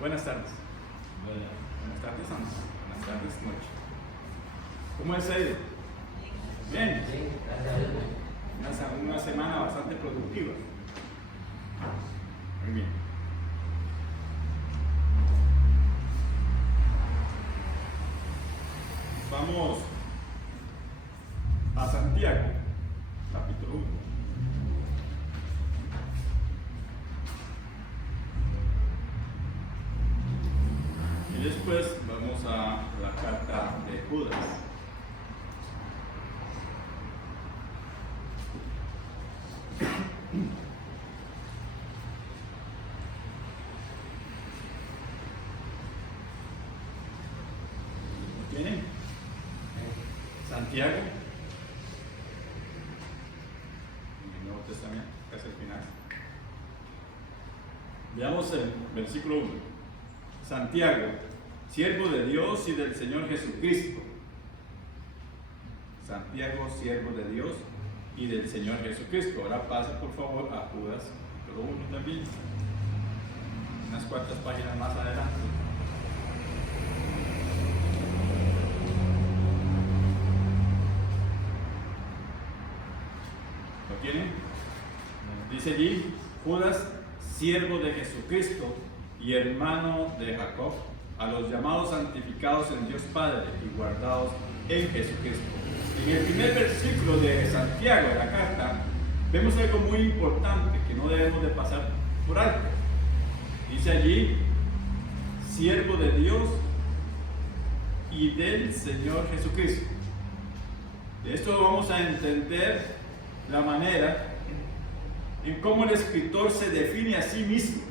Buenas tardes. Buenas tardes, Ana. Buenas tardes, noche. ¿Cómo es ido? Bien. Una semana bastante productiva. Muy bien. Vamos a Santiago, capítulo 1. Y después vamos a la carta de Judas. ¿Lo tienen? Santiago, en el Nuevo Testamento, casi al final. Veamos el versículo 1. Santiago, siervo de Dios y del Señor Jesucristo. Santiago, siervo de Dios y del Señor Jesucristo. Ahora pasa por favor a Judas, capítulo 1 también. Unas cuantas páginas más adelante. ¿Lo tienen? Dice allí, Judas, siervo de Jesucristo y hermano de Jacob, a los llamados santificados en Dios Padre y guardados en Jesucristo. En el primer versículo de Santiago, de la carta, vemos algo muy importante que no debemos de pasar por alto. Dice allí, siervo de Dios y del Señor Jesucristo. De esto vamos a entender la manera en cómo el escritor se define a sí mismo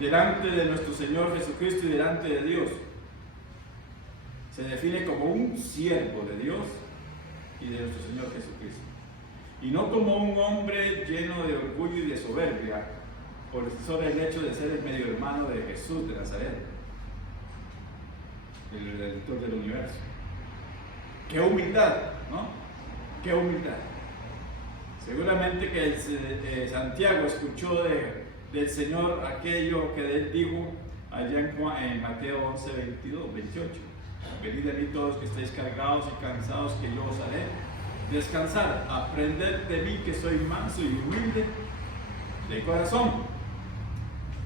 delante de nuestro Señor Jesucristo y delante de Dios. Se define como un siervo de Dios y de nuestro Señor Jesucristo, y no como un hombre lleno de orgullo y de soberbia por sobre el hecho de ser el medio hermano de Jesús de Nazaret, el Redentor del universo. ¡Qué humildad!, ¿no? ¡Qué humildad! Seguramente que Santiago escuchó del Señor aquello que él dijo allá en Mateo 11, 28. Venid a mí todos que estáis cargados y cansados, que yo os haré descansar. Aprended de mí, que soy manso y humilde de corazón.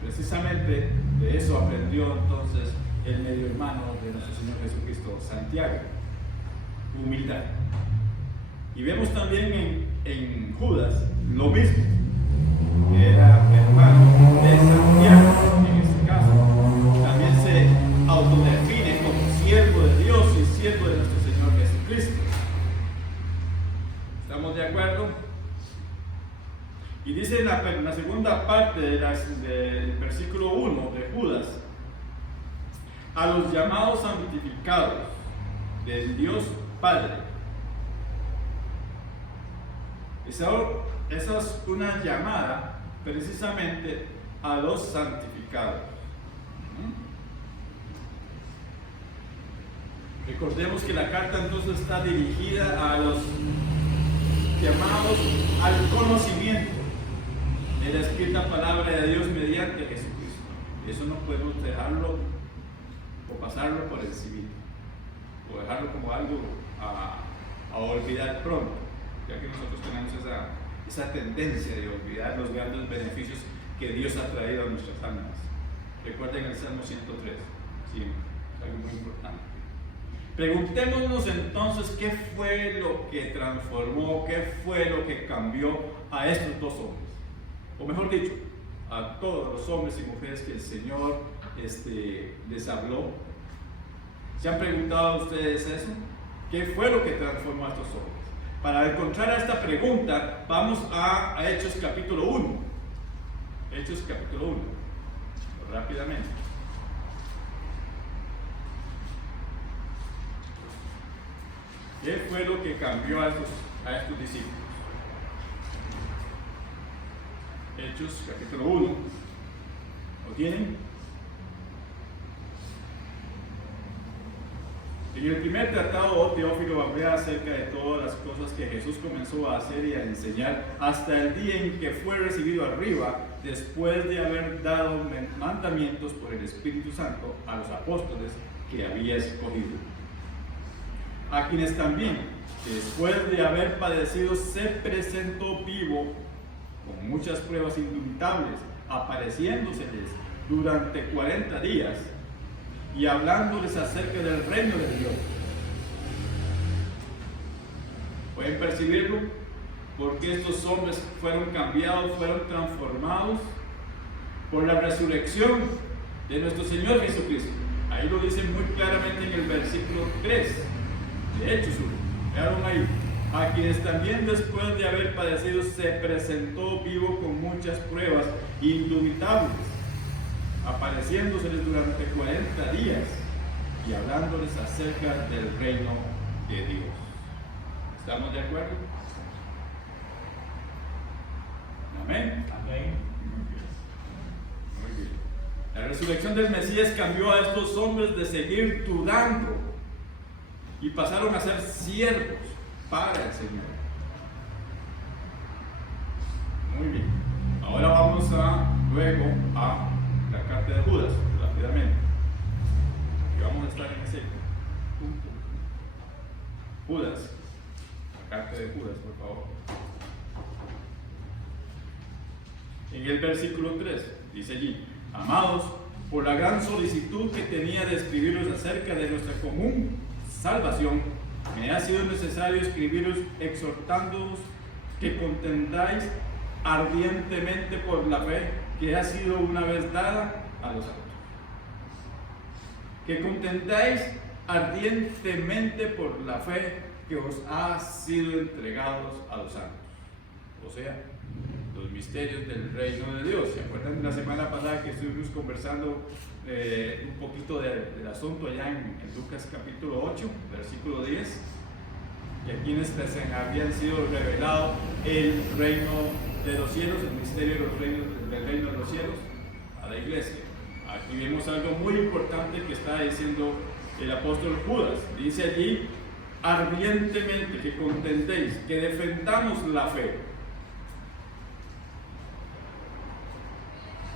Precisamente de eso aprendió entonces el medio hermano de nuestro Señor Jesucristo, Santiago. Humildad. Y vemos también en Judas lo mismo. Era hermano de Santiago, en este caso. También se autodefine como siervo de Dios y siervo de nuestro Señor Jesucristo. ¿Estamos de acuerdo? Y dice en la segunda parte del versículo 1 de Judas, a los llamados santificados del Dios Padre. Esa es una llamada precisamente a los santificados. Recordemos que la carta entonces está dirigida a los llamados al conocimiento de la escrita palabra de Dios mediante Jesucristo. Eso no podemos dejarlo o pasarlo por encima, o dejarlo como algo a olvidar pronto, ya que nosotros tenemos esa tendencia de olvidar los grandes beneficios que Dios ha traído a nuestras almas. Recuerden el Salmo 103, sí, es algo muy importante. Preguntémonos entonces qué fue lo que transformó, qué fue lo que cambió a estos dos hombres, o mejor dicho, a todos los hombres y mujeres que el Señor les habló. ¿Se han preguntado ustedes eso? ¿Qué fue lo que transformó a estos hombres? Para encontrar a esta pregunta, vamos a Hechos capítulo 1. Hechos capítulo 1, rápidamente. ¿Qué fue lo que cambió a estos discípulos? Hechos capítulo 1. ¿Lo tienen? En el primer tratado, Teófilo, hablé acerca de todas las cosas que Jesús comenzó a hacer y a enseñar hasta el día en que fue recibido arriba después de haber dado mandamientos por el Espíritu Santo a los apóstoles que había escogido, a quienes también, después de haber padecido, se presentó vivo con muchas pruebas indubitables, apareciéndoseles durante 40 días y hablándoles acerca del reino de Dios. ¿Pueden percibirlo? Porque estos hombres fueron cambiados, fueron transformados por la resurrección de nuestro Señor Jesucristo. Ahí lo dice muy claramente en el versículo 3 de Hechos 1. Vean ahí: a quienes también después de haber padecido se presentó vivo con muchas pruebas indubitables, apareciéndoseles durante 40 días y hablándoles acerca del reino de Dios. ¿Estamos de acuerdo? Amén. Amén. Muy bien. La resurrección del Mesías cambió a estos hombres de seguir dudando y pasaron a ser siervos para el Señor. Muy bien. Ahora vamos luego a la carta de Judas, rápidamente. Y vamos a estar en ese punto. Judas, la carta de Judas, por favor. En el versículo 3 dice allí: amados, por la gran solicitud que tenía de escribiros acerca de nuestra común salvación, me ha sido necesario escribiros exhortándoos que contendáis ardientemente por la fe que ha sido una vez dada a los santos. Que contendáis ardientemente por la fe que os ha sido entregados a los santos. O sea, los misterios del reino de Dios. ¿Se acuerdan de la semana pasada que estuvimos conversando un poquito del asunto allá en Lucas capítulo 8, versículo 10? Que a quienes les habían sido revelado el reino de los cielos, el misterio del reino de los cielos, a la iglesia. Aquí vemos algo muy importante que está diciendo el apóstol Judas. Dice allí: ardientemente que contentéis, que defendamos la fe.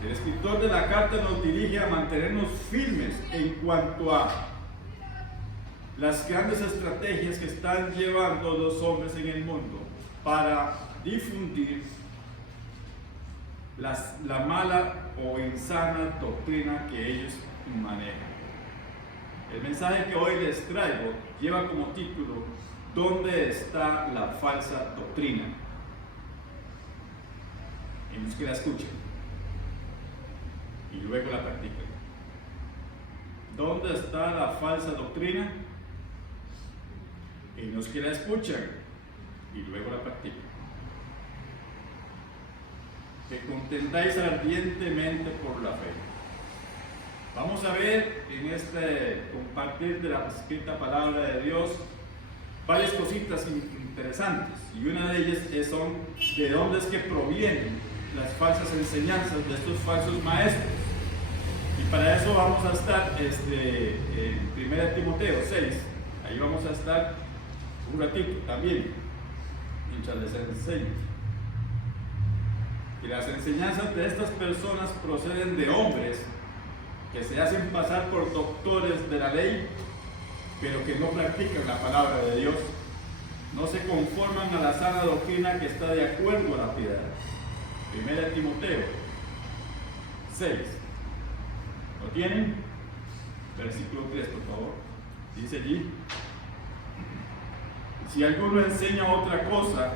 El escritor de la carta nos dirige a mantenernos firmes en cuanto a las grandes estrategias que están llevando los hombres en el mundo para difundir la mala o insana doctrina que ellos manejan. El mensaje que hoy les traigo lleva como título: ¿dónde está la falsa doctrina? Y los que la escuchen y luego la practican. ¿Dónde está la falsa doctrina? En los que la escuchan y luego la practican. Que contendáis ardientemente por la fe. Vamos a ver en este compartir de la escrita palabra de Dios varias cositas interesantes, y una de ellas son de dónde es que provienen las falsas enseñanzas de estos falsos maestros. Y para eso vamos a estar en 1 Timoteo 6, ahí vamos a estar un ratito también, mientras les enseño. Y las enseñanzas de estas personas proceden de hombres que se hacen pasar por doctores de la ley, pero que no practican la palabra de Dios, no se conforman a la sana doctrina que está de acuerdo a la piedad. 1 Timoteo 6. ¿Lo tienen? Versículo 3, por favor. Dice allí: si alguno enseña otra cosa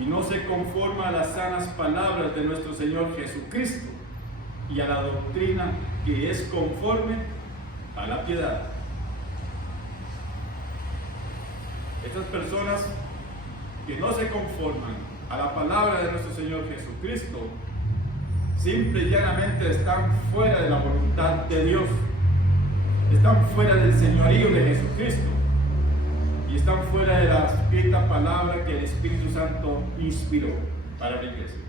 y no se conforma a las sanas palabras de nuestro Señor Jesucristo y a la doctrina que es conforme a la piedad. Estas personas que no se conforman a la palabra de nuestro Señor Jesucristo, simple y llanamente están fuera de la voluntad de Dios, están fuera del señorío de Jesucristo y están fuera de la escrita palabra que el Espíritu Santo inspiró para la iglesia.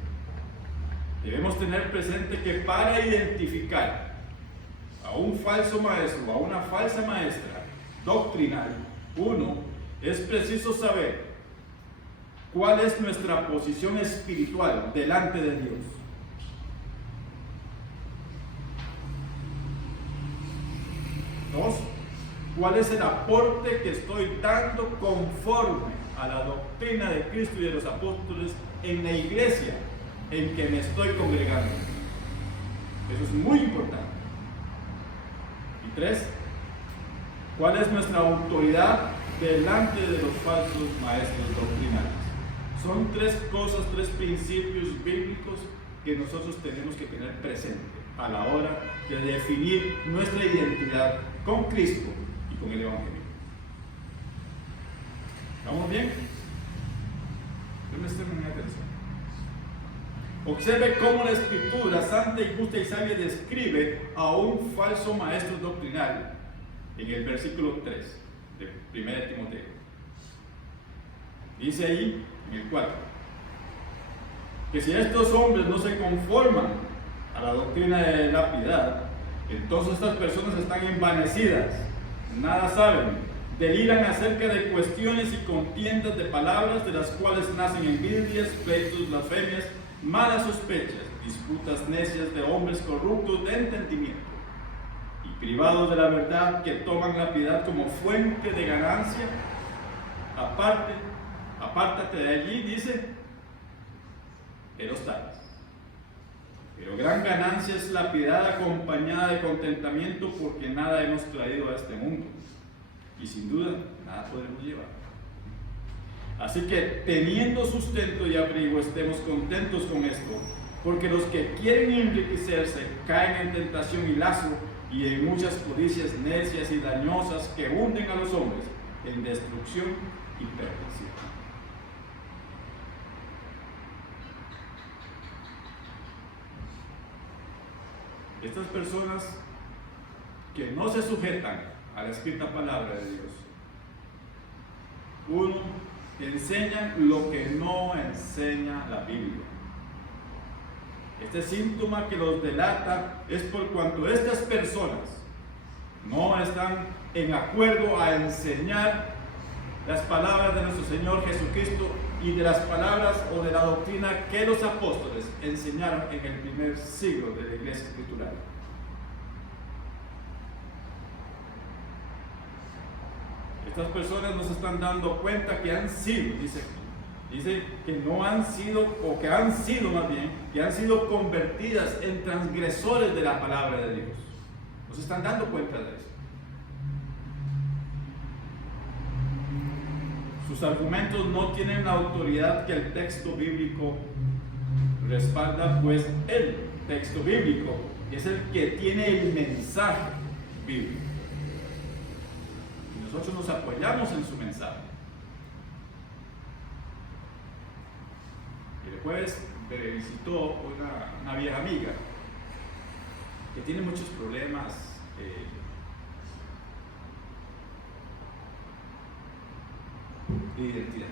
Debemos tener presente que para identificar a un falso maestro, a una falsa maestra doctrinal, es preciso saber cuál es nuestra posición espiritual delante de Dios. ¿Cuál es el aporte que estoy dando conforme a la doctrina de Cristo y de los apóstoles en la iglesia en que me estoy congregando? Eso es muy importante. Y 3, ¿cuál es nuestra autoridad delante de los falsos maestros doctrinales? Son 3 cosas, 3 principios bíblicos que nosotros tenemos que tener presente a la hora de definir nuestra identidad con Cristo y con el Evangelio. ¿Estamos bien? Presten atención. Observe cómo la Escritura santa y justa y sabia describe a un falso maestro doctrinal en el versículo 3 de 1 Timoteo. Dice ahí, en el 4, que si estos hombres no se conforman a la doctrina de la piedad, entonces estas personas están envanecidas, nada saben, deliran acerca de cuestiones y contiendas de palabras, de las cuales nacen envidias, pleitos, blasfemias, malas sospechas, disputas necias de hombres corruptos de entendimiento y privados de la verdad, que toman la piedad como fuente de ganancia. Apártate de allí, dice, eros tales. Pero gran ganancia es la piedad acompañada de contentamiento, porque nada hemos traído a este mundo, y sin duda nada podremos llevar. Así que, teniendo sustento y abrigo, estemos contentos con esto, porque los que quieren enriquecerse caen en tentación y lazo, y en muchas codicias necias y dañosas que hunden a los hombres en destrucción y perdición. Estas personas que no se sujetan a la escrita palabra de Dios, uno, enseñan lo que no enseña la Biblia. Este síntoma que los delata es por cuanto estas personas no están en acuerdo a enseñar las palabras de nuestro Señor Jesucristo y de las palabras o de la doctrina que los apóstoles enseñaron en el primer siglo de la iglesia escritural. Estas personas no se están dando cuenta que han sido, dice que no han sido, o que han sido más bien, que han sido convertidas en transgresores de la palabra de Dios. No se están dando cuenta de eso. Sus argumentos no tienen la autoridad que el texto bíblico respalda, pues el texto bíblico es el que tiene el mensaje bíblico. Y nosotros nos apoyamos en su mensaje. El jueves me visitó una vieja amiga que tiene muchos problemas de identidad,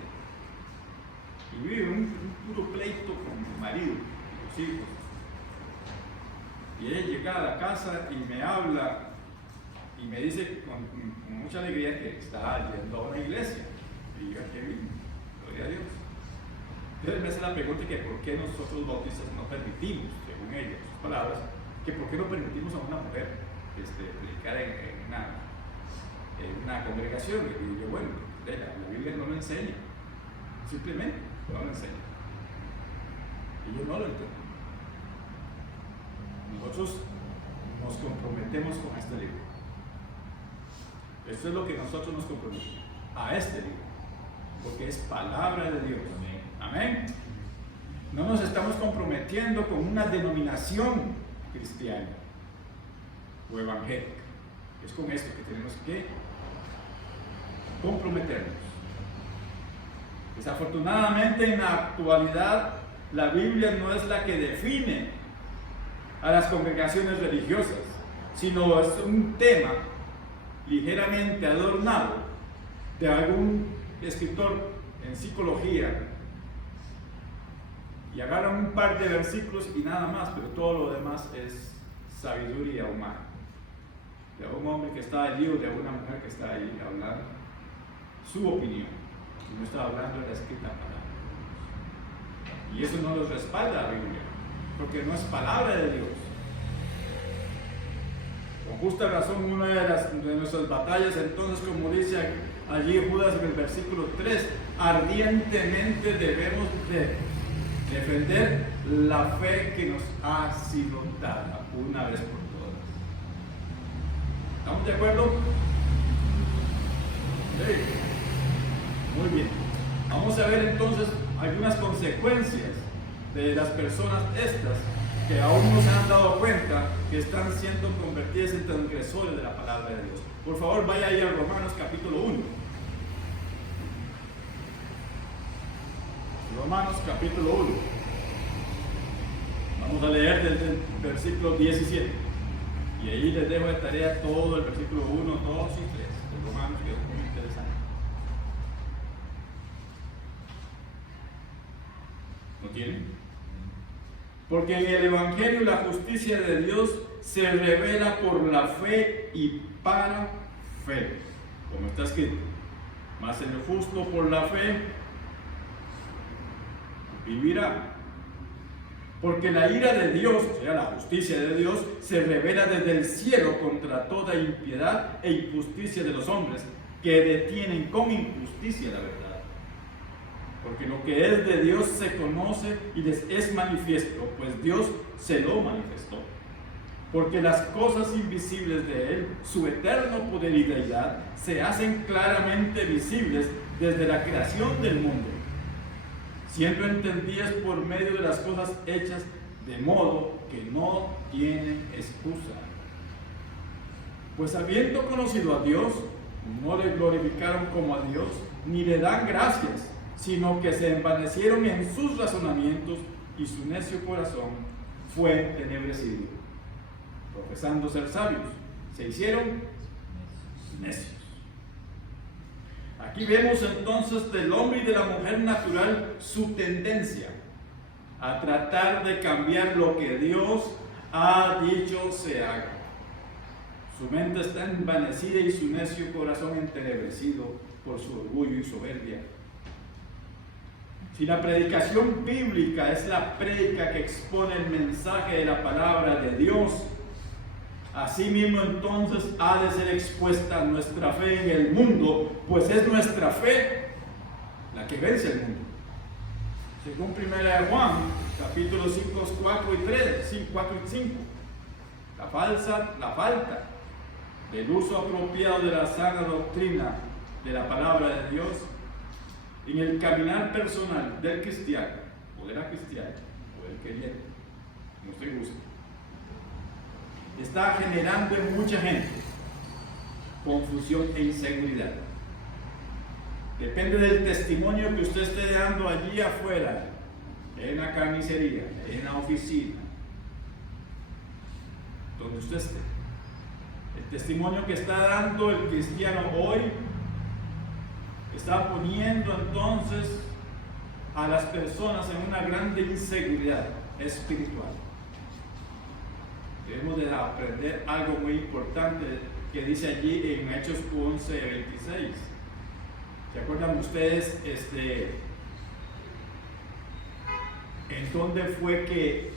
y vive un puro pleito con su marido y los hijos, y ella llega a la casa y me habla y me dice con mucha alegría que está yendo a una iglesia, y diga que bien, gloria a Dios. Entonces me hace la pregunta que por qué nosotros bautistas no permitimos, según ella, sus palabras, que por qué no permitimos a una mujer predicar en una congregación. Y yo, bueno, la Biblia no lo enseña, simplemente no lo enseña, y yo no lo entiendo. Nosotros nos comprometemos con este libro. Esto es lo que nosotros nos comprometemos a este libro, porque es palabra de Dios. Amén. No nos estamos comprometiendo con una denominación cristiana o evangélica. Es con esto que tenemos que comprometernos. Desafortunadamente, en la actualidad, la Biblia no es la que define a las congregaciones religiosas, sino es un tema ligeramente adornado de algún escritor en psicología, y agarran un par de versículos y nada más, pero todo lo demás es sabiduría humana, de un hombre que está allí o de una mujer que está allí hablando su opinión, y no está hablando de la escrita palabra. Y eso no los respalda la Biblia, porque no es palabra de Dios. justa razón, una de nuestras batallas, entonces, como dice allí Judas en el versículo 3, ardientemente debemos de defender la fe que nos ha sido dada una vez por todas. ¿Estamos de acuerdo? Sí. Muy bien. Vamos a ver entonces algunas consecuencias de las personas estas que aún no se han dado cuenta que están siendo convertidas en transgresores de la palabra de Dios. Por favor, vaya ahí a Romanos capítulo 1. Romanos capítulo 1. Vamos a leer desde el versículo 17. Y ahí les dejo de tarea todo el versículo 1, 2 y 3 de Romanos, que es muy interesante. ¿Lo tienen? Porque en el Evangelio la justicia de Dios se revela por la fe y para fe, como está escrito. Mas el justo por la fe vivirá. Porque la ira de Dios, o sea, la justicia de Dios, se revela desde el cielo contra toda impiedad e injusticia de los hombres, que detienen con injusticia la verdad. Porque lo que es de Dios se conoce y les es manifiesto, pues Dios se lo manifestó. Porque las cosas invisibles de Él, su eterno poder y deidad, se hacen claramente visibles desde la creación del mundo, siendo entendidas por medio de las cosas hechas, de modo que no tienen excusa. Pues habiendo conocido a Dios, no le glorificaron como a Dios, ni le dan gracias, sino que se envanecieron en sus razonamientos y su necio corazón fue entenebrecido. Profesando ser sabios, se hicieron necios. Aquí vemos entonces del hombre y de la mujer natural su tendencia a tratar de cambiar lo que Dios ha dicho se haga. Su mente está envanecida y su necio corazón entenebrecido por su orgullo y soberbia. Si la predicación bíblica es la prédica que expone el mensaje de la palabra de Dios, asimismo entonces ha de ser expuesta nuestra fe en el mundo, pues es nuestra fe la que vence el mundo. Según 1 Juan, capítulo 5, 4 y 5, la falta del uso apropiado de la sana doctrina de la palabra de Dios en el caminar personal del cristiano, o de la cristiana, o del creyente, como usted gusta, está generando en mucha gente confusión e inseguridad. Depende del testimonio que usted esté dando allí afuera, en la carnicería, en la oficina, donde usted esté. El testimonio que está dando el cristiano hoy está poniendo entonces a las personas en una grande inseguridad espiritual. Debemos de aprender algo muy importante que dice allí en Hechos 11:26. ¿Se acuerdan ustedes en dónde fue que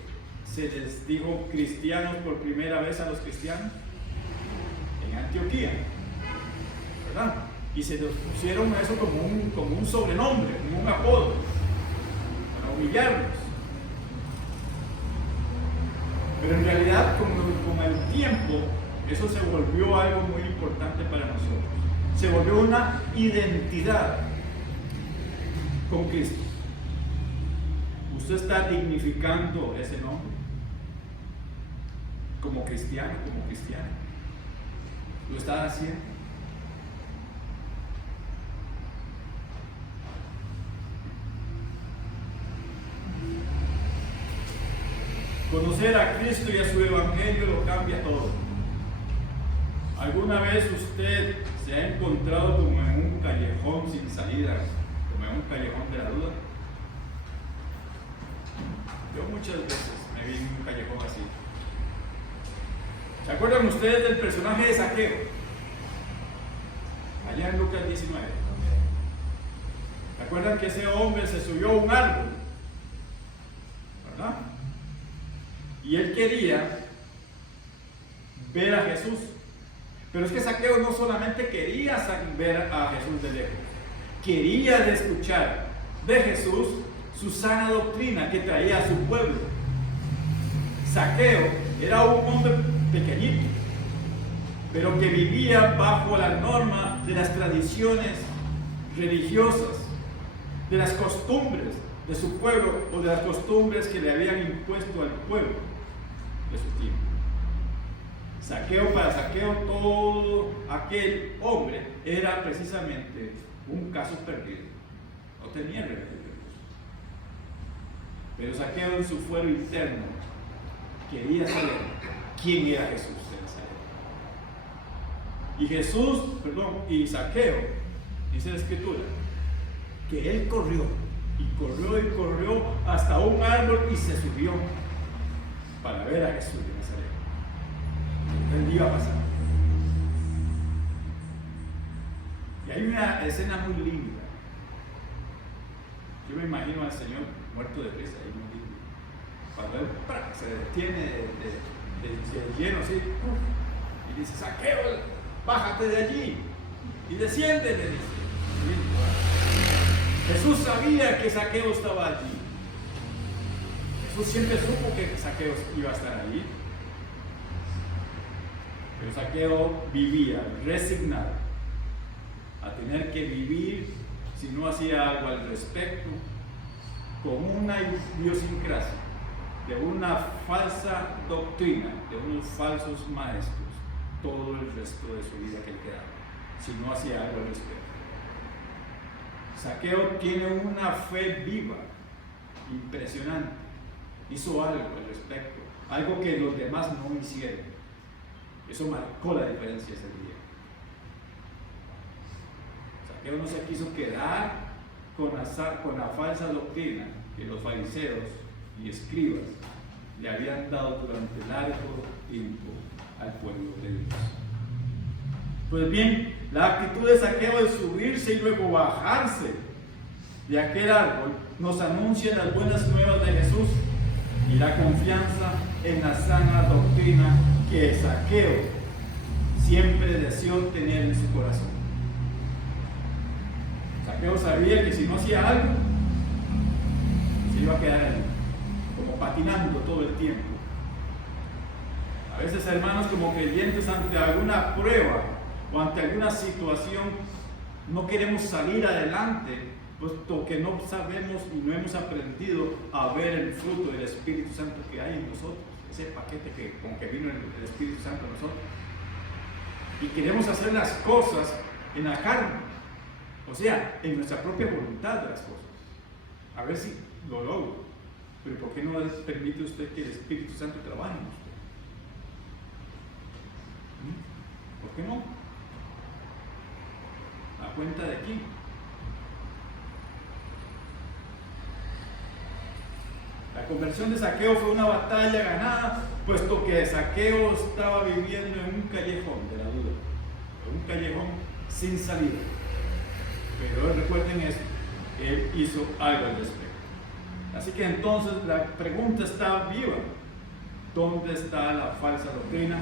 se les dijo cristianos por primera vez a los cristianos? En Antioquía, ¿verdad? Y se les pusieron eso como un sobrenombre, como un apodo, para humillarlos. Pero en realidad, con el tiempo, eso se volvió algo muy importante para nosotros. Se volvió una identidad con Cristo. Usted está dignificando ese nombre como cristiano, como cristiana. Lo está haciendo. Conocer a Cristo y a su Evangelio lo cambia todo. ¿Alguna vez usted se ha encontrado como en un callejón sin salida, como en un callejón de la duda? Yo muchas veces me vi en un callejón así. ¿Se acuerdan ustedes del personaje de Zaqueo? Allá en Lucas 19. ¿Se acuerdan que ese hombre se subió a un árbol? ¿Verdad? Y él quería ver a Jesús. Pero es que Zaqueo no solamente quería ver a Jesús de lejos, quería escuchar de Jesús su sana doctrina que traía a su pueblo. Zaqueo era un hombre pequeñito, pero que vivía bajo la norma de las tradiciones religiosas, de las costumbres de su pueblo o de las costumbres que le habían impuesto al pueblo de su tiempo. Para Zaqueo, todo aquel hombre era precisamente un caso perdido. No tenía remedio. Pero Zaqueo, en su fuero interno, quería saber quién era Jesús de Nazaret. Y Zaqueo, dice la Escritura, que él corrió hasta un árbol y se subió para ver a Jesús de Nazaret. Él iba a pasar. Y hay una escena muy linda. Yo me imagino al Señor muerto de risa, ahí muy lindo. Cuando él se detiene de lleno así, y dice: Zaqueo, bájate de allí y desciende, le dice. Jesús sabía que Zaqueo estaba allí. Jesús siempre supo que Zaqueo iba a estar allí. Pero Zaqueo vivía resignado a tener que vivir, si no hacía algo al respecto, con una idiosincrasia de una falsa doctrina, de unos falsos maestros, todo el resto de su vida que le quedaba, si no hacía algo al respecto. Zaqueo tiene una fe viva, impresionante. Hizo algo al respecto, algo que los demás no hicieron. Eso marcó la diferencia ese día. Zaqueo no se quiso quedar con la falsa doctrina que los fariseos y escribas le habían dado durante largo tiempo al pueblo de Dios. Pues bien, la actitud de Zaqueo de subirse y luego bajarse de aquel árbol nos anuncia las buenas nuevas de Jesús y la confianza en la sana doctrina que Zaqueo siempre deseó tener en su corazón. Zaqueo sabía que si no hacía algo, se iba a quedar ahí, como patinando todo el tiempo. A veces, hermanos, como creyentes, ante alguna prueba o ante alguna situación, no queremos salir adelante, puesto que no sabemos y no hemos aprendido a ver el fruto del Espíritu Santo que hay en nosotros, ese paquete con que vino el Espíritu Santo en nosotros. Y queremos hacer las cosas en la carne, o sea, en nuestra propia voluntad de las cosas. A ver si lo logro. Pero ¿por qué no permite usted que el Espíritu Santo trabaje en usted? ¿Por qué no? ¿A cuenta de quién? La conversión de Zaqueo fue una batalla ganada, puesto que Zaqueo estaba viviendo en un callejón de la duda, en un callejón sin salida. Pero recuerden esto, él hizo algo al respecto. Así que entonces la pregunta está viva: ¿dónde está la falsa doctrina?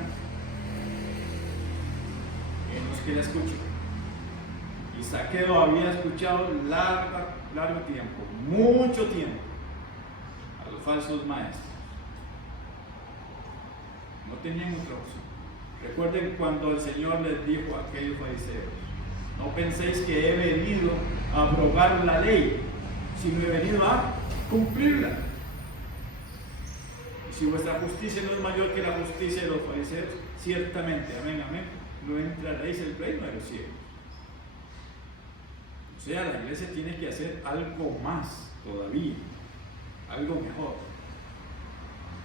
En los que la escuchan. Y Zaqueo había escuchado largo tiempo, mucho tiempo, a los falsos maestros. No tenían otra opción. Recuerden cuando el Señor les dijo a aquellos fariseos: no penséis que he venido a abrogar la ley, sino he venido a cumplirla. Y si vuestra justicia no es mayor que la justicia de los fariseos, ciertamente, amén, amén, no entraréis en el reino de los cielos. O sea, la iglesia tiene que hacer algo más todavía, algo mejor.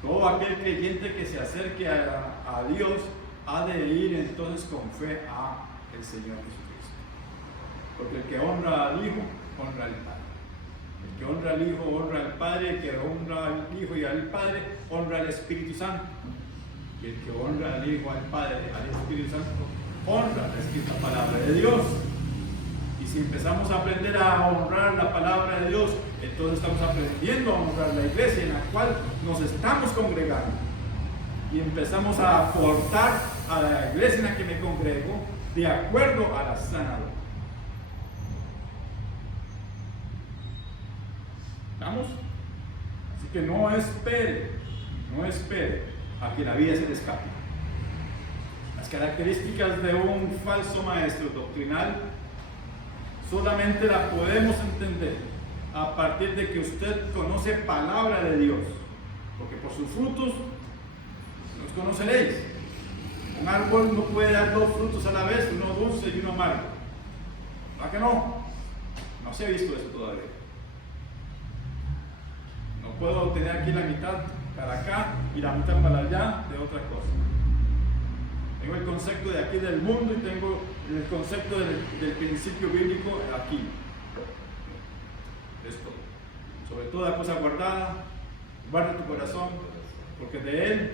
Todo aquel creyente que se acerque a Dios ha de ir entonces con fe a el Señor Jesucristo. Porque el que honra al Hijo, honra al Padre. El que honra al Hijo, honra al Padre. El que honra al Hijo y al Padre, honra al Espíritu Santo. Y el que honra al Hijo, al Padre, al Espíritu Santo, honra la escrita palabra de Dios. Y si empezamos a aprender a honrar la palabra de Dios, entonces estamos aprendiendo a honrar la iglesia en la cual nos estamos congregando. y empezamos a aportar a la iglesia en la que me congrego de acuerdo a la sana doctrina. ¿Estamos? Así que no espere a que la vida se le escape. Las características de un falso maestro doctrinal solamente la podemos entender a partir de que usted conoce palabra de Dios, porque por sus frutos los conoceréis. Un árbol no puede dar dos frutos a la vez, uno dulce y uno amargo. ¿Verdad que no? No se ha visto eso todavía. No puedo tener aquí la mitad para acá y la mitad para allá de otra cosa. Tengo el concepto de aquí del mundo y tengo el concepto del principio bíblico aquí. Esto. Sobre toda cosa guardada, guarda tu corazón, porque de él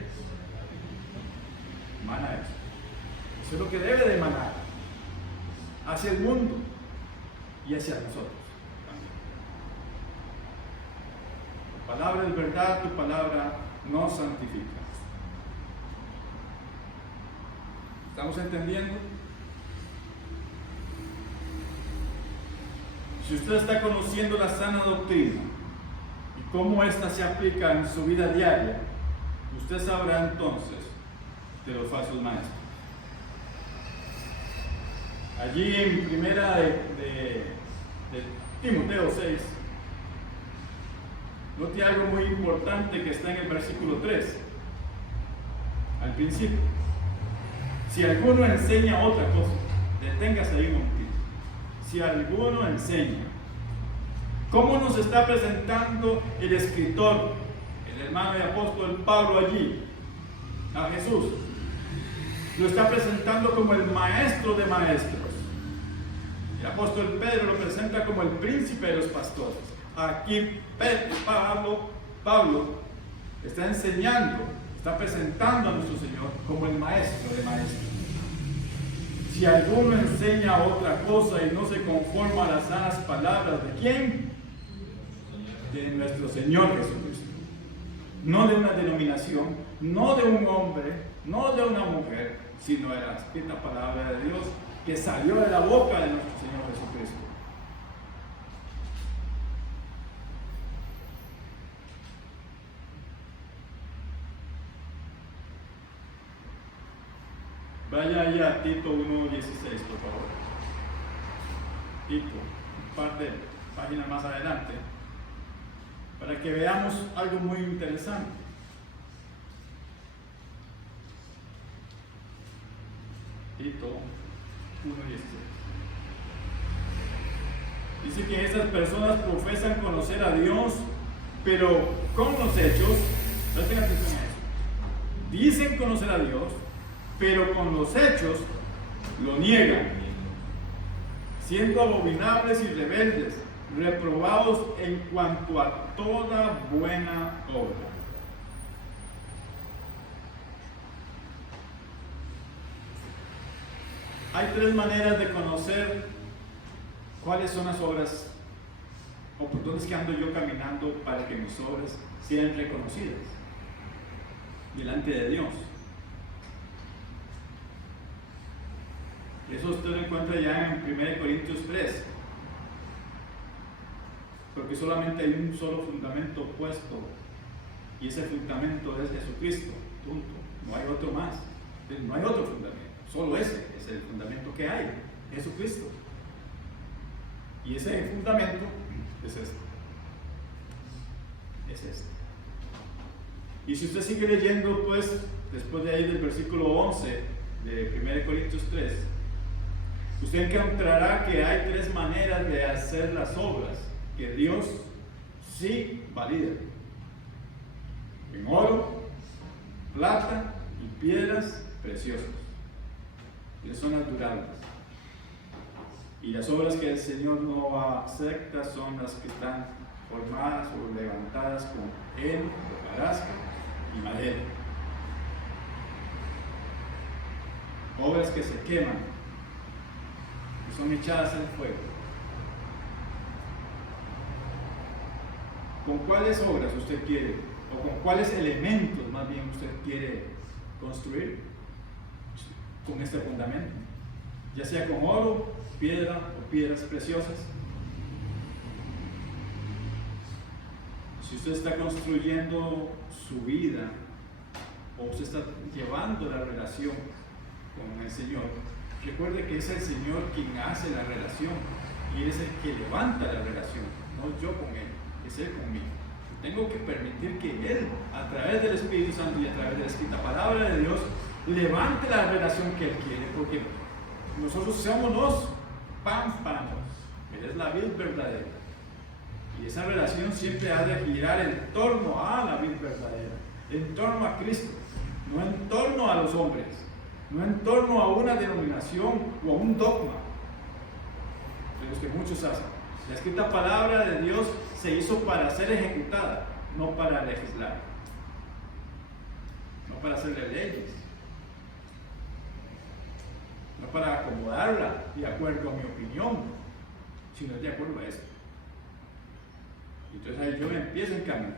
mana eso. Eso es lo que debe de emanar hacia el mundo y hacia nosotros. Tu palabra es verdad, tu palabra nos santifica. ¿Estamos entendiendo? Si usted está conociendo la sana doctrina y cómo ésta se aplica en su vida diaria, usted sabrá entonces de los falsos maestros. Allí en primera de Timoteo 6, note algo muy importante que está en el versículo 3, al principio. Si alguno enseña otra cosa, deténgase ahí un momentito. Si alguno enseña, ¿cómo nos está presentando el escritor, el hermano y apóstol Pablo allí, a Jesús? Lo está presentando como el maestro de maestros. El apóstol Pedro lo presenta como el príncipe de los pastores. Aquí Pablo está enseñando, está presentando a nuestro Señor como el maestro de maestros. Si alguno enseña otra cosa y no se conforma a las sanas palabras, ¿de quién? De nuestro Señor Jesucristo. No de una denominación, no de un hombre, no de una mujer, sino de la escrita palabra de Dios que salió de la boca de nuestro Señor Jesucristo. Vaya ahí a Tito 1:16, por favor. Tito, un par de páginas más adelante, para que veamos algo muy interesante. Tito 1:16. Dice que estas personas profesan conocer a Dios, pero con los hechos, presten atención a eso. Dicen conocer a Dios, pero con los hechos lo niegan, siendo abominables y rebeldes, reprobados en cuanto a toda buena obra. Hay tres maneras de conocer cuáles son las obras o por dónde es que ando yo caminando para que mis obras sean reconocidas delante de Dios. Eso usted lo encuentra ya en 1 Corintios 3, porque solamente hay un solo fundamento puesto y ese fundamento es Jesucristo, punto. No hay otro más, no hay otro fundamento, solo ese es el fundamento que hay, Jesucristo. Y ese fundamento es este. Es este. Y si usted sigue leyendo, pues, después de ahí del versículo 11 de 1 Corintios 3, usted encontrará que hay tres maneras de hacer las obras que Dios sí valida: en oro, plata y piedras preciosas, que son naturales. Y las obras que el Señor no acepta son las que están formadas o levantadas con heno, hojarasca y madera. Obras que se queman, que son echadas al fuego. ¿Con cuáles obras usted quiere, o con cuáles elementos más bien usted quiere construir con este fundamento, ya sea con oro, piedra o piedras preciosas. Si usted está construyendo su vida o usted está llevando la relación con el Señor, recuerde que es el Señor quien hace la relación y es el que levanta la relación, no yo con Él, es Él conmigo. Tengo que permitir que Él, a través del Espíritu Santo y a través de la escrita palabra de Dios, levante la relación que Él quiere, porque nosotros somos los pámpanos, Él es la vid verdadera. Y esa relación siempre ha de girar en torno a la vid verdadera, en torno a Cristo, no en torno a los hombres, no en torno a una denominación o a un dogma, de los que muchos hacen. La escrita palabra de Dios se hizo para ser ejecutada, no para legislar, no para hacerle leyes, no para acomodarla de acuerdo a mi opinión, sino de acuerdo a esto. Entonces ahí yo empiezo en camino,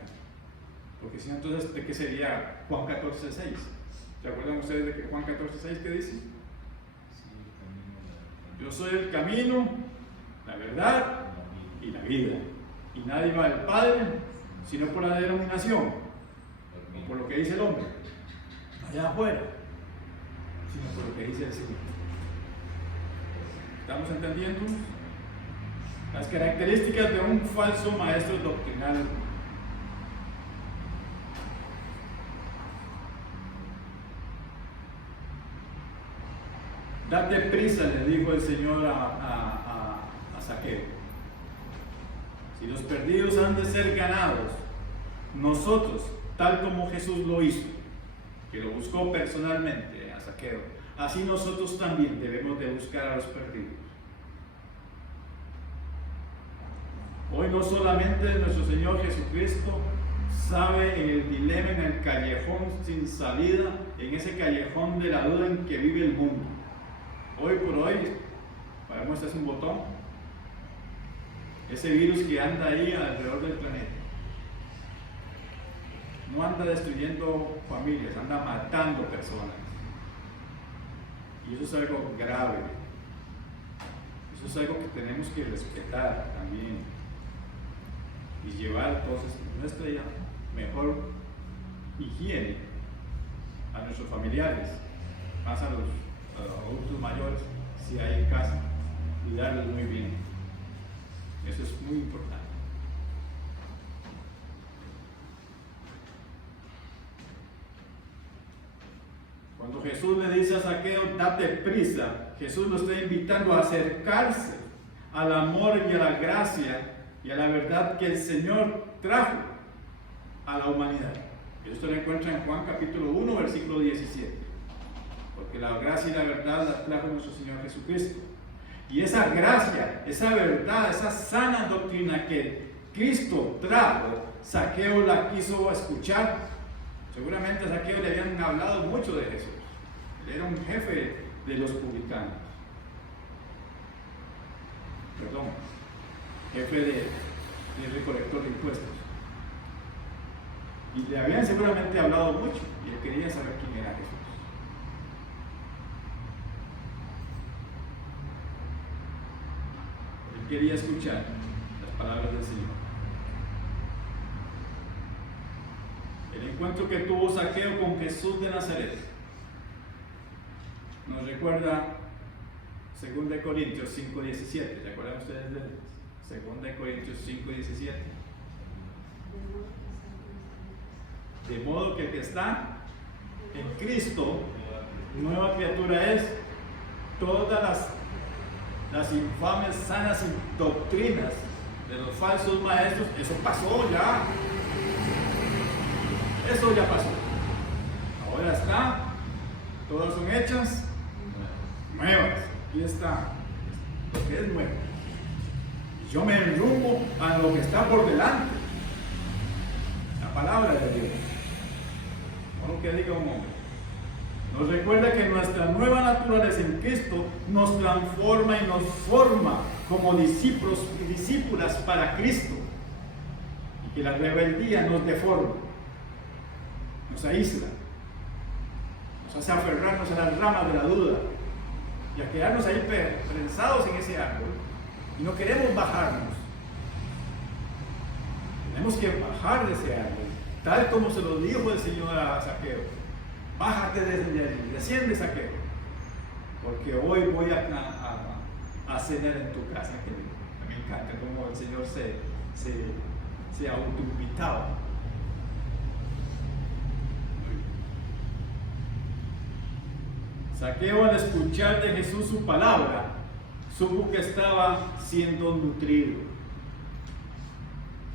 porque si no, entonces ¿de qué sería Juan 14:6? ¿Se acuerdan ustedes de que Juan 14:6 qué dice? Yo soy el camino, la verdad y la vida, y nadie va al Padre sino por la denominación, o por lo que dice el hombre allá afuera, sino por lo que dice el Señor. ¿Estamos entendiendo? Las características de un falso maestro doctrinal. Date prisa, le dijo el Señor a Zaqueo. Si los perdidos han de ser ganados, nosotros, tal como Jesús lo hizo, que lo buscó personalmente a Zaqueo, así nosotros también debemos de buscar a los perdidos. Hoy no solamente nuestro Señor Jesucristo sabe en el dilema, en el callejón sin salida, en ese callejón de la duda en que vive el mundo. Hoy por hoy, para muestras un botón, ese virus que anda ahí alrededor del planeta, no anda destruyendo familias, anda matando personas. Y eso es algo grave. Eso es algo que tenemos que respetar también. Y llevar entonces nuestra mejor higiene a nuestros familiares, más a los adultos mayores, si hay en casa, cuidarlos muy bien. Eso es muy importante. Cuando Jesús le dice a Zaqueo, date prisa, Jesús lo está invitando a acercarse al amor y a la gracia y a la verdad que el Señor trajo a la humanidad. Esto lo encuentra en Juan capítulo 1, versículo 17. Porque la gracia y la verdad la trajo nuestro Señor Jesucristo. Y esa gracia, esa verdad, esa sana doctrina que Cristo trajo, Zaqueo la quiso escuchar. Seguramente a Zaqueo le habían hablado mucho de Jesús. Él era un jefe de los publicanos. Perdón, jefe de recolector de impuestos. Y le habían seguramente hablado mucho y él quería saber quién era Jesús. Él quería escuchar las palabras del Señor. El encuentro que tuvo Zaqueo con Jesús de Nazaret nos recuerda 2 Corintios 5:17. ¿Se acuerdan ustedes de 2 Corintios 5:17? De modo que el que está en Cristo, nueva criatura es. Todas las infames, sanas doctrinas de los falsos maestros, eso pasó ya. Eso ya pasó. Ahora está, todas son hechas nuevas. Aquí está lo que es nuevo. Yo me enrumbo a lo que está por delante. La palabra de Dios. No lo que diga un hombre. Nos recuerda que nuestra nueva naturaleza en Cristo nos transforma y nos forma como discípulos y discípulas para Cristo. Y que la rebeldía nos deforma, nos aísla, hace aferrarnos a las ramas de la duda y a quedarnos ahí prensados en ese árbol y no queremos bajarnos. Tenemos que bajar de ese árbol, tal como se lo dijo el Señor a Zaqueo. Bájate desde allí, desciende, Zaqueo, porque hoy voy a cenar en tu casa. Que me encanta cómo el Señor se autoinvitaba. Zaqueo, al escuchar de Jesús su palabra, supo que estaba siendo nutrido,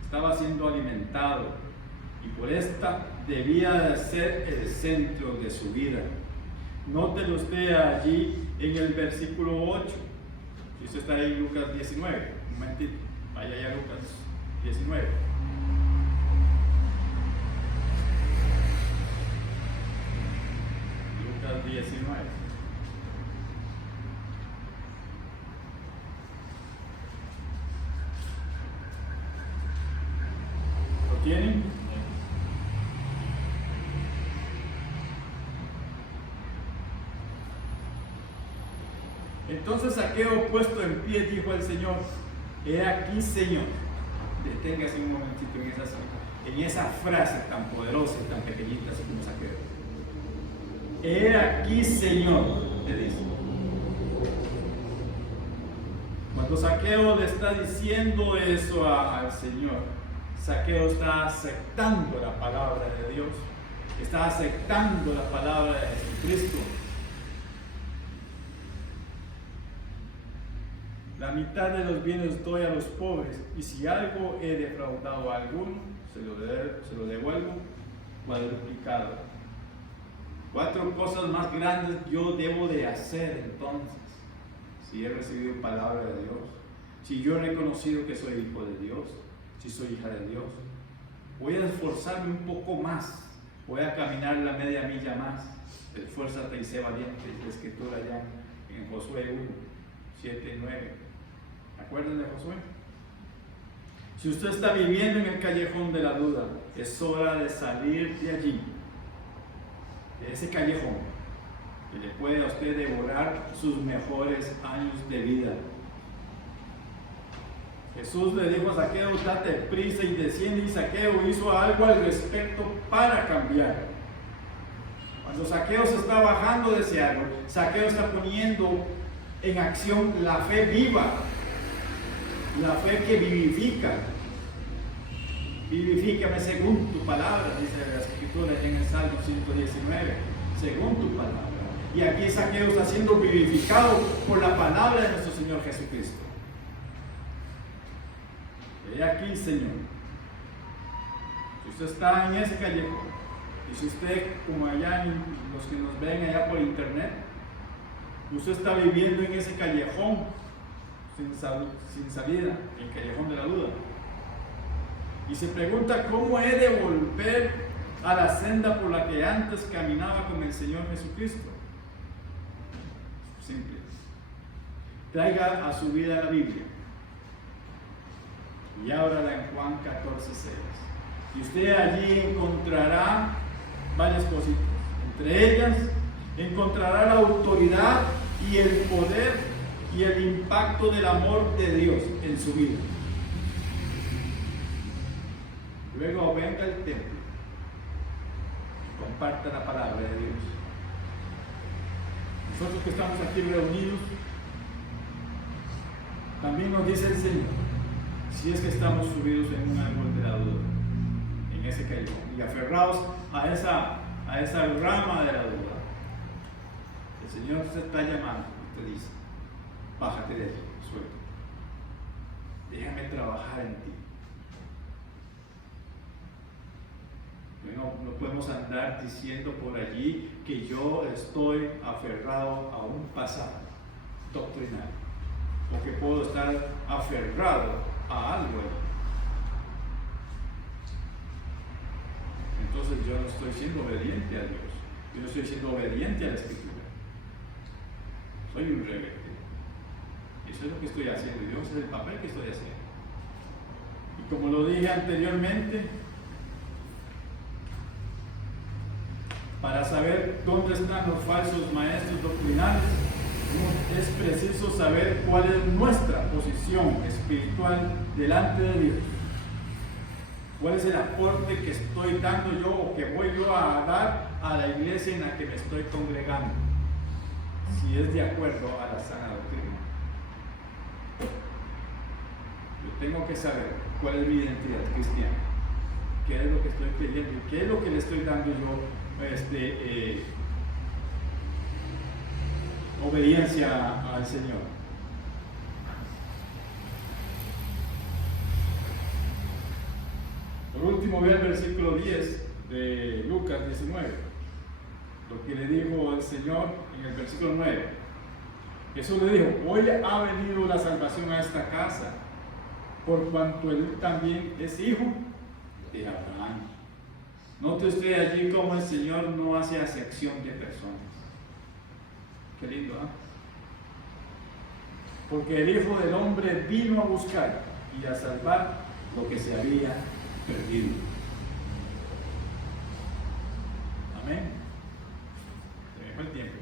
estaba siendo alimentado, y por esta debía de ser el centro de su vida. Nótelo usted allí en el versículo 8. Y esto está ahí en Lucas 19. Un momentito, vaya allá a Lucas 19. Lucas 19. ¿Lo tienen? Entonces Zaqueo, puesto en pie, dijo al Señor: he aquí, Señor. Deténgase un momentito en esa frase tan poderosa y tan pequeñita, así como Zaqueo. He aquí, Señor, le dice. Cuando Zaqueo le está diciendo eso al Señor, Zaqueo está aceptando la palabra de Dios, está aceptando la palabra de Jesucristo. La mitad de los bienes doy a los pobres, y si algo he defraudado a alguno, se lo devuelvo cuadruplicado. 4 cosas más grandes yo debo de hacer entonces, si he recibido palabra de Dios, si yo he reconocido que soy hijo de Dios, si soy hija de Dios. Voy a esforzarme un poco más, voy a caminar la media milla más. Esfuérzate y sé valiente, es la escritura ya en Josué 1, 7 y 9. ¿Acuerdan de Josué? Si usted está viviendo en el callejón de la duda, es hora de salir de allí, de ese callejón, que le puede a usted devorar sus mejores años de vida. Jesús le dijo a Zaqueo: date prisa y desciende, y Zaqueo hizo algo al respecto para cambiar. Cuando Zaqueo se está bajando de ese árbol, Zaqueo está poniendo en acción la fe viva, la fe que vivifica. Vivifícame según tu palabra, dice la escritura en el Salmo 119, según tu palabra. Y aquí Zaqueo está siendo vivificado por la palabra de nuestro Señor Jesucristo. He aquí, Señor, si usted está en ese callejón, y si usted, como allá los que nos ven allá por internet, usted está viviendo en ese callejón sin salida, el callejón de la duda, y se pregunta: ¿cómo he de volver a la senda por la que antes caminaba con el Señor Jesucristo? Simple. Traiga a su vida la Biblia y ábrala en Juan 14:6, y usted allí encontrará varias cositas. Entre ellas encontrará la autoridad y el poder y el impacto del amor de Dios en su vida. Luego venga al templo, comparta la palabra de Dios. Nosotros que estamos aquí reunidos, también nos dice el Señor, si es que estamos subidos en un árbol de la duda, en ese callejón, y aferrados a esa rama de la duda, el Señor se está llamando y te dice: bájate de allí, suelta, déjame trabajar en ti. No podemos andar diciendo por allí que yo estoy aferrado a un pasado doctrinal, o que puedo estar aferrado a algo. Entonces yo no estoy siendo obediente a Dios, yo no estoy siendo obediente a la Escritura, soy un rebelde. Eso es lo que estoy haciendo, Dios es el papel que estoy haciendo. Y como lo dije anteriormente, Para saber dónde están los falsos maestros doctrinales, es preciso saber cuál es nuestra posición espiritual delante de Dios. ¿Cuál es el aporte que estoy dando yo o que voy yo a dar a la iglesia en la que me estoy congregando? Si es de acuerdo a la sana doctrina. Yo tengo que saber cuál es mi identidad cristiana, qué es lo que estoy pidiendo y qué es lo que le estoy dando yo obediencia al Señor. Por último, vea el versículo 10 de Lucas 19, lo que le dijo el Señor en el versículo 9. Jesús le dijo: hoy ha venido la salvación a esta casa, por cuanto él también es hijo de Abraham. Note usted allí cómo el Señor no hace acepción de personas. Qué lindo, ¿eh? Porque el Hijo del Hombre vino a buscar y a salvar lo que se había perdido. Amén. Se me fue el tiempo.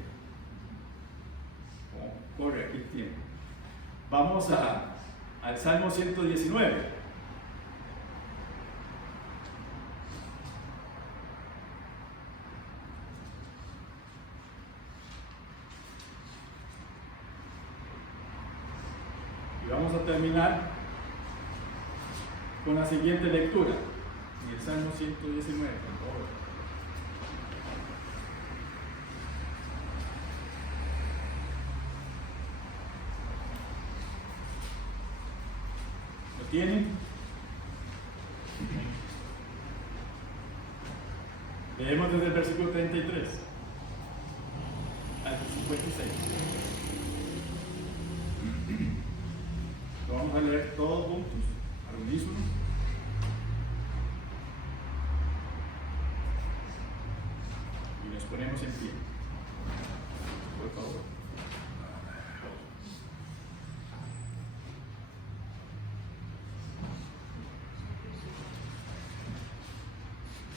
Oh, corre aquí el tiempo. Vamos al Salmo 119. Vamos a terminar con la siguiente lectura, en el Salmo 119, por favor. ¿Lo tienen? Leemos desde el versículo 33 al 56. Vamos a leer todos juntos, al unísono. Y nos ponemos en pie. Por favor.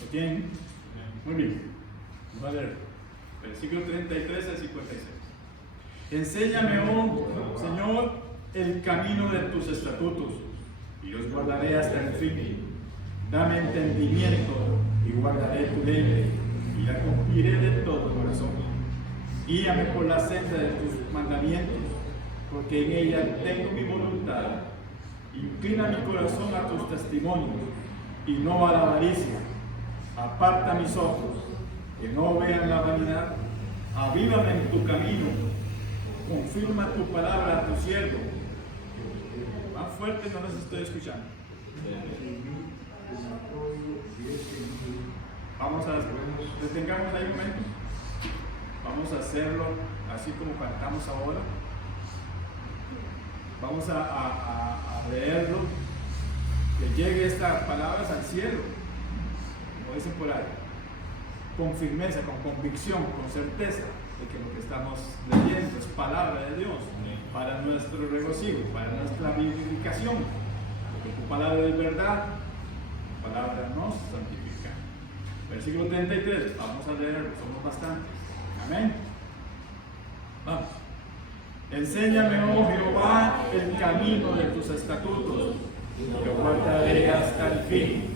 ¿Lo tienen? Muy bien. Vamos a leer. Versículo 33 al 56. Enséñame, oh Señor, el camino de tus estatutos, y los guardaré hasta el fin. Dame entendimiento, y guardaré tu ley, y la cumpliré de todo corazón. Guíame por la senda de tus mandamientos, porque en ella tengo mi voluntad. Inclina mi corazón a tus testimonios, y no a la avaricia. Aparta mis ojos, que no vean la vanidad. Avívame en tu camino. Confirma tu palabra a tu siervo. Más fuerte no los estoy escuchando. Vamos a detengamos ahí un momento. Vamos a hacerlo así como cantamos ahora. Vamos a leerlo. Que llegue estas palabras al cielo, como dicen por ahí, con firmeza, con convicción, con certeza de que lo que estamos leyendo es palabra de Dios para nuestro regocijo, para nuestra vivificación, porque tu palabra es verdad, tu palabra nos santifica. Versículo 33, vamos a leerlo, somos bastantes. Amén. Vamos. Enséñame, oh Jehová, el camino de tus estatutos, que guardaré hasta el fin.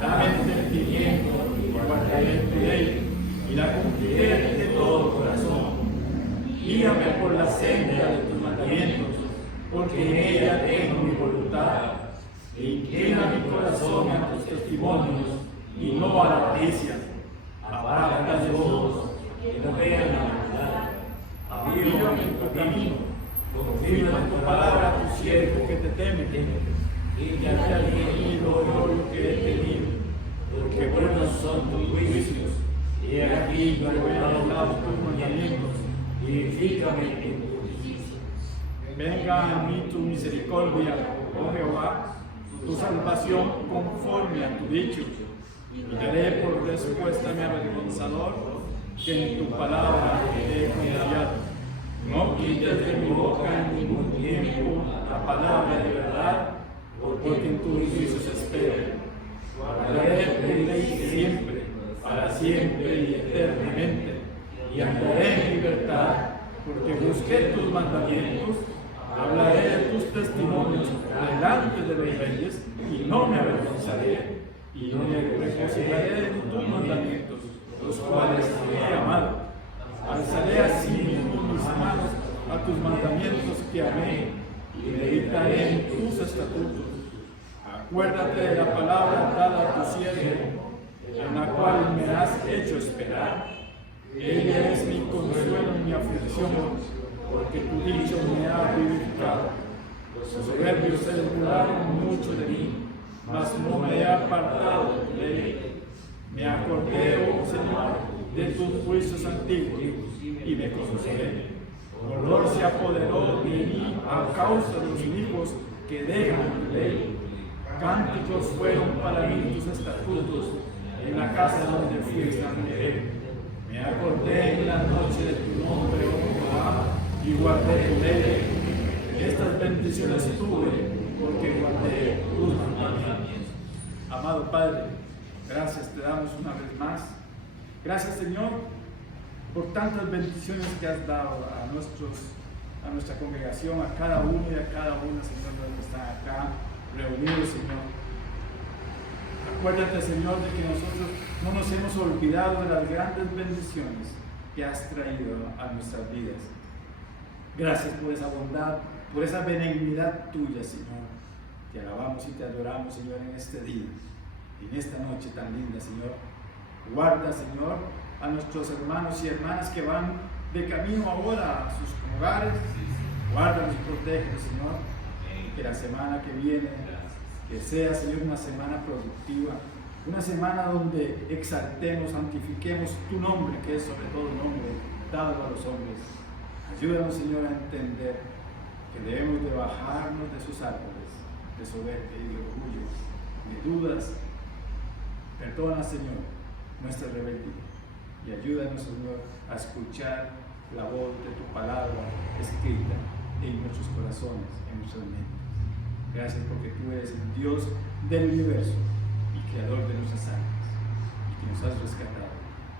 Dame entendimiento y guardaré tu ley, y la cumpliré de todo corazón. Guíame por la senda de tus mandamientos, porque en ella tengo mi voluntad. E inclina mi corazón a tus testimonios, y no a la avaricia. Apaga los ojos, que no vean la maldad. Avívame en tu camino, confirma en tu palabra a tu siervo que te teme. Y ya te he tenido lo que he tenido, porque buenos son tus juicios. Y he aquí yo he hablado tus mandamientos, vivifícame en tu justicia. Venga a mí tu misericordia, oh Jehová, tu salvación conforme a tu dicho. Y daré por respuesta a mi avergonzador, que en tu palabra he confiado. No quites de mi boca en ningún tiempo la palabra de verdad, porque en tus juicios espero. Guardaré tu ley siempre, para siempre y eterno. libertad, porque busqué tus mandamientos. Hablaré de tus testimonios delante de los reyes y no me avergonzaré, y me regocijaré en tus mandamientos, los cuales he amado. Alzaré así mis manos a tus mandamientos que amé, y meditaré en tus estatutos. Acuérdate de la palabra dada a tu siervo, en la cual me has hecho esperar. Ella es mi consuelo en mi aflicción, porque tu dicho me ha vivificado. Los soberbios se burlaron mucho de mí, mas no me he apartado de tu ley. Me acordé, oh Señor, de tus juicios antiguos, y me consolé. Dolor se apoderó de mí a causa de los hijos que dejan tu ley. Cánticos fueron para mí tus estatutos, en la casa donde fui extranjero. Me acordé en la noche de tu nombre, oh Jehová, y guardé tu ley. Estas bendiciones tuve porque guardé tus mandamientos. Amado Padre, gracias te damos una vez más. Gracias, Señor, por tantas bendiciones que has dado a nuestra congregación, a cada uno y a cada una, Señor, de los que están acá reunidos, Señor. Acuérdate, Señor, de que nosotros no nos hemos olvidado de las grandes bendiciones que has traído a nuestras vidas. Gracias por esa bondad, por esa benignidad tuya, Señor. Te alabamos y te adoramos, Señor, en este día, en esta noche tan linda, Señor. Guarda, Señor, a nuestros hermanos y hermanas que van de camino ahora a sus hogares. Guárdalos y protégelos, Señor. Que la semana que viene, que sea, Señor, una semana productiva, una semana donde exaltemos, santifiquemos tu nombre, que es sobre todo nombre dado a los hombres. Ayúdanos, Señor, a entender que debemos de bajarnos de sus árboles de soberbia y de orgullo, de dudas. Perdona, Señor, nuestra rebeldía y ayúdanos, Señor, a escuchar la voz de tu palabra escrita en nuestros corazones, en nuestras mentes. Gracias porque tú eres el Dios del universo y creador de nuestras almas y que nos has rescatado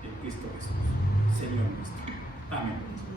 en Cristo Jesús, Señor nuestro. Amén.